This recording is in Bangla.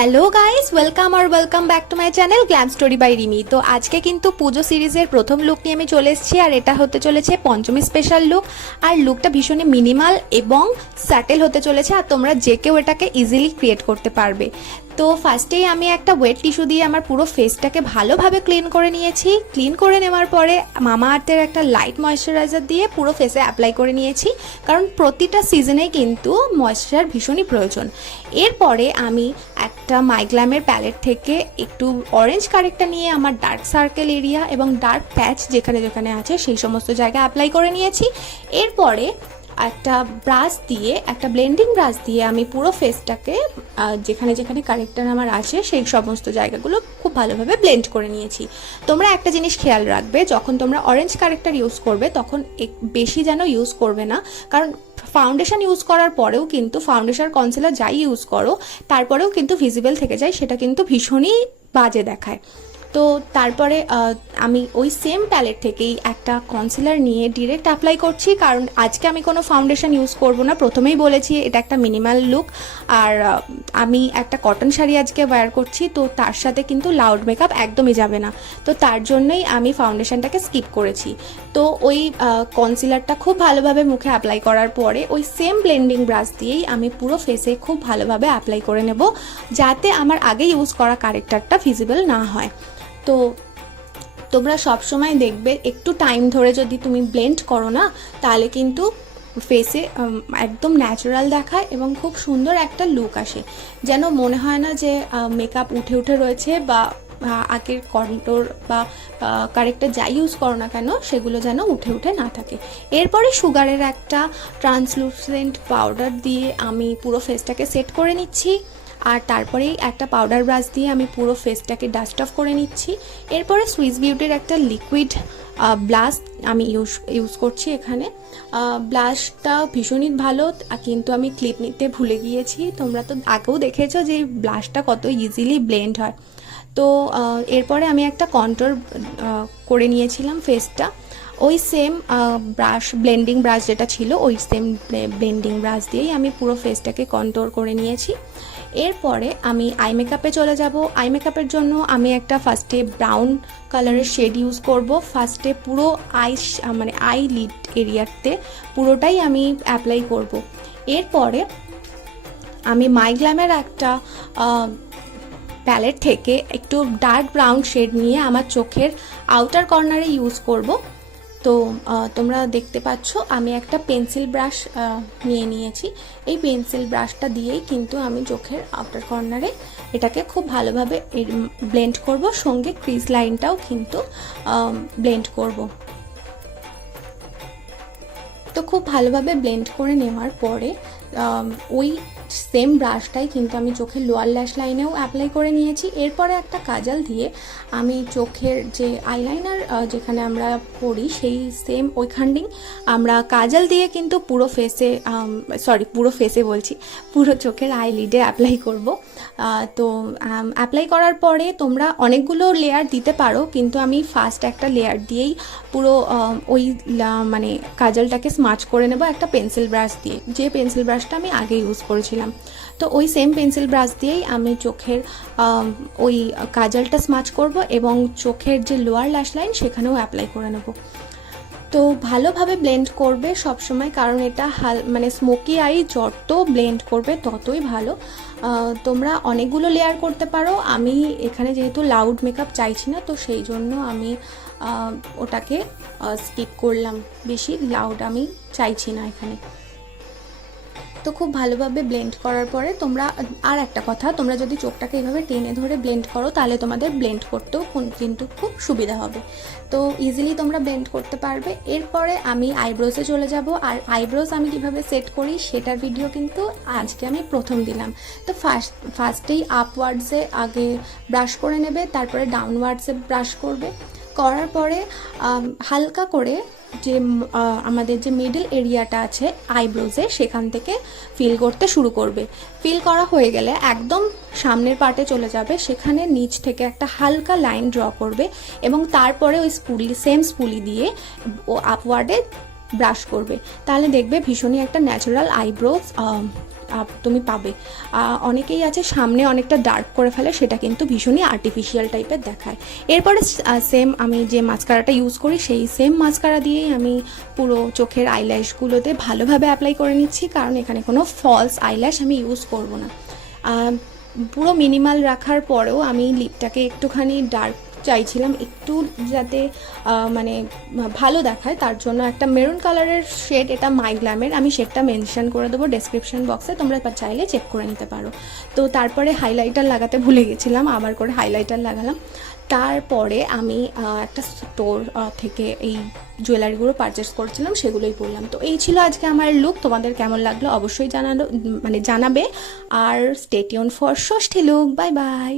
Hello guys, welcome back to my channel glam story by Rimi. তো আজকে কিন্তু পুজো সিরিজের প্রথম লুক নিয়ে আমি চলে এসেছি, আর এটা হতে চলেছে পঞ্চমী স্পেশাল লুক। আর লুকটা ভীষণই মিনিমাল এবং স্যাটেল হতে চলেছে, আর তোমরা যে কেউ এটাকে ইজিলি ক্রিয়েট করতে পারবে। তো ফার্স্টেই আমি একটা ওয়েট টিস্যু দিয়ে আমার পুরো ফেসটাকে ভালোভাবে ক্লিন করে নিয়েছি। ক্লিন করে নেওয়ার পরে মামা আর্থের একটা লাইট ময়শ্চারাইজার দিয়ে পুরো ফেসে অ্যাপ্লাই করে নিয়েছি, কারণ প্রতিটা সিজনেই কিন্তু ময়শ্চার ভীষণই প্রয়োজন। এরপরে আমি একটা মাইগ্ল্যামের প্যালেট থেকে একটু অরেঞ্জ কারেক্টার নিয়ে আমার ডার্ক সার্কেল এরিয়া এবং ডার্ক প্যাচ যেখানে যেখানে আছে সেই সমস্ত জায়গায় অ্যাপ্লাই করে নিয়েছি। এরপরে একটা ব্রাশ দিয়ে, একটা ব্লেন্ডিং ব্রাশ দিয়ে আমি পুরো ফেসটাকে যেখানে যেখানে কারেক্টার আমার আছে সেই সমস্ত জায়গাগুলো খুব ভালোভাবে ব্লেন্ড করে নিয়েছি। তোমরা একটা জিনিস খেয়াল রাখবে, যখন তোমরা অরেঞ্জ কারেক্টার ইউজ করবে তখন বেশি যেন ইউজ করবে না, কারণ ফাউন্ডেশন ইউজ করার পরেও কিন্তু ফাউন্ডেশন কনসিলার যাই ইউজ করো তারপরেও কিন্তু ভিজিবল থেকে যায়, সেটা কিন্তু ভীষণই বাজে দেখায়। তো তারপরে আমি ওই সেম প্যালেট থেকেই একটা কনসিলার নিয়ে ডিরেক্ট অ্যাপ্লাই করছি, কারণ আজকে আমি কোনো ফাউন্ডেশন ইউজ করব না। প্রথমেই বলেছি এটা একটা মিনিমাল লুক, আর আমি একটা কটন শাড়ি আজকে ওয়্যার করছি, তো তার সাথে কিন্তু লাউড মেকআপ একদমই যাবে না। তো তার জন্যই আমি ফাউন্ডেশনটাকে স্কিপ করেছি। তো ওই কনসিলারটা খুব ভালোভাবে মুখে অ্যাপ্লাই করার পরে ওই সেম ব্লেন্ডিং ব্রাশ দিয়েই আমি পুরো ফেসে খুব ভালোভাবে অ্যাপ্লাই করে নেব, যাতে আমার আগে ইউজ করা কারেক্টারটা ভিজিবল না হয়। তো তোমরা সবসময় দেখবে একটু টাইম ধরে যদি তুমি ব্লেন্ড করো না, তাহলে কিন্তু ফেসে একদম ন্যাচারাল দেখায় এবং খুব সুন্দর একটা লুক আসে, যেন মনে হয় না যে মেকআপ উঠে উঠে রয়েছে, বা আগের কন্ট্রোর বা কারেক্টার যাই ইউজ করো না কেন সেগুলো যেন উঠে উঠে না থাকে। এরপরে সুগারের একটা ট্রান্সলুসেন্ট পাউডার দিয়ে আমি পুরো ফেসটাকে সেট করে নিচ্ছি, আর তারপরেই একটা পাউডার ব্রাশ দিয়ে আমি পুরো ফেসটাকে ডাস্ট অফ করে নিচ্ছি। এরপরে সুইস বিউটির একটা লিকুইড ব্লাশ আমি ইউজ করছি এখানে। ব্লাশটা ভীষণই ভালো, কিন্তু আমি ক্লিপ নিতে ভুলে গিয়েছি। তোমরা তো আগেও দেখেছো যে ব্লাশটা কত ইজিলি ব্লেন্ড হয়। তো এরপরে আমি একটা কন্ট্রোর করে নিয়েছিলাম ফেসটা, ওই সেম ব্রাশ, ব্লেন্ডিং ব্রাশ যেটা ছিল ওই সেম ব্লেন্ডিং ব্রাশ দিয়েই আমি পুরো ফেসটাকে কন্ট্রোর করে নিয়েছি। এরপরে আমি আই মেকআপে চলে যাব। আই মেকআপের জন্য আমি একটা ফার্স্টে ব্রাউন কালারের শেড ইউজ করব। ফার্স্টে পুরো আই লিড এরিয়াতে পুরোটাই আমি অ্যাপ্লাই করব। এরপরে আমি মাইগ্ল্যামের একটা প্যালেট থেকে একটু ডার্ক ব্রাউন শেড নিয়ে আমার চোখের আউটার কর্নারে ইউজ করব। তো তোমরা দেখতে পাচ্ছ আমি একটা পেন্সিল ব্রাশ নিয়ে নিয়েছি। এই পেন্সিল ব্রাশটা দিয়েই কিন্তু আমি চোখের আউটার কর্নারে এটাকে খুব ভালোভাবে ব্লেন্ড করব, সঙ্গে ক্রিজ লাইনটাও কিন্তু ব্লেন্ড করব। তো খুব ভালোভাবে ব্লেন্ড করে নেওয়ার পরে ওই সেম ব্রাশটাই কিন্তু আমি চোখের লোয়ার ল্যাশ লাইনেও অ্যাপ্লাই করে নিয়েছি। এরপরে একটা কাজল দিয়ে আমি চোখের যে আইলাইনার যেখানে আমরা পরি সেই সেম ওইখানটাই আমরা কাজল দিয়ে কিন্তু পুরো ফেসে বলছি, পুরো চোখের আইলিডে অ্যাপ্লাই করব। তো অ্যাপ্লাই করার পরে তোমরা অনেকগুলো লেয়ার দিতে পারো, কিন্তু আমি ফার্স্ট একটা লেয়ার দিয়েই পুরো ওই কাজলটাকে স্মাচ করে নেব একটা পেন্সিল ব্রাশ দিয়ে, যে পেন্সিল ব্রাশটা আমি আগে ইউজ করেছিলাম। তো ওই সেম পেন্সিল ব্রাশ দিয়েই আমি চোখের ওই কাজলটা স্মাচ করব এবং চোখের যে লোয়ার ল্যাশ লাইন সেখানেও অ্যাপ্লাই করে নেব। তো ভালোভাবে ব্লেন্ড করবে সবসময়, কারণ এটা স্মোকি আই যত ব্লেন্ড করবে ততই ভালো। তোমরা অনেকগুলো লেয়ার করতে পারো, আমি এখানে যেহেতু লাউড মেকআপ চাইছি না, তো সেই জন্য আমি ওটাকে স্কিপ করলাম, বেশি লাউড আমি চাইছি না এখানে। তো খুব ভালোভাবে ব্লেন্ড করার পরে তোমরা, আর একটা কথা, তোমরা যদি চোখটাকে এইভাবে টেনে ধরে ব্লেন্ড করো তাহলে তোমাদের ব্লেন্ড করতেও কিন্তু খুব সুবিধা হবে। তো ইজিলি তোমরা ব্লেন্ড করতে পারবে। এরপরে আমি আইব্রোজে চলে যাব, আর আইব্রোজ আমি কিভাবে সেট করি সেটার ভিডিও কিন্তু আজকে আমি প্রথম দিলাম। তো ফার্স্টেই আপওয়ার্ডসে আগে ব্রাশ করে নেবে, তারপরে ডাউনওয়ার্ডসে ব্রাশ করবে। করার পরে হালকা করে যে আমাদের যে মিডল এরিয়াটা আছে আইব্রোজে সেখান থেকে ফিল করতে শুরু করবে। ফিল করা হয়ে গেলে একদম সামনের পার্টে চলে যাবে, সেখানে নিচ থেকে একটা হালকা লাইন ড্র করবে এবং তারপরে ওই সেম স্পুলি দিয়ে ও আপওয়ার্ডে ব্রাশ করবে, তাহলে দেখবে ভীষণই একটা ন্যাচারাল আইব্রোজ তুমি পাবে। অনেকেই আছে সামনে অনেকটা ডার্ক করে ফেলে, সেটা কিন্তু ভীষণই আর্টিফিশিয়াল টাইপের দেখায়। এরপরে সেম আমি যে মাস্কারাটা ইউজ করি সেই সেম মাস্কারা দিয়েই আমি পুরো চোখের আইল্যাশগুলোতে ভালোভাবে অ্যাপ্লাই করে নিচ্ছি, কারণ এখানে কোনো ফলস আইল্যাশ আমি ইউজ করব না। পুরো মিনিমাল রাখার পরেও আমি লিপটাকে একটুখানি ডার্ক চাইছিলাম, একটু যাতে মানে ভালো দেখায়, তার জন্য একটা মেরুন কালারের শেড, এটা মাই গ্ল্যামের, আমি শেডটা মেনশন করে দেবো ডেসক্রিপশন বক্সে, তোমরা চাইলে চেক করে নিতে পারো। তো তারপরে হাইলাইটার লাগাতে ভুলে গেছিলাম, আবার করে হাইলাইটার লাগালাম। তারপরে আমি একটা স্টোর থেকে এই জুয়েলারিগুলো পারচেস করছিলাম, সেগুলোই পরলাম। তো এই ছিল আজকে আমার লুক, তোমাদের কেমন লাগলো অবশ্যই জানাবে। আর stay tune for Shashti look. Bye by.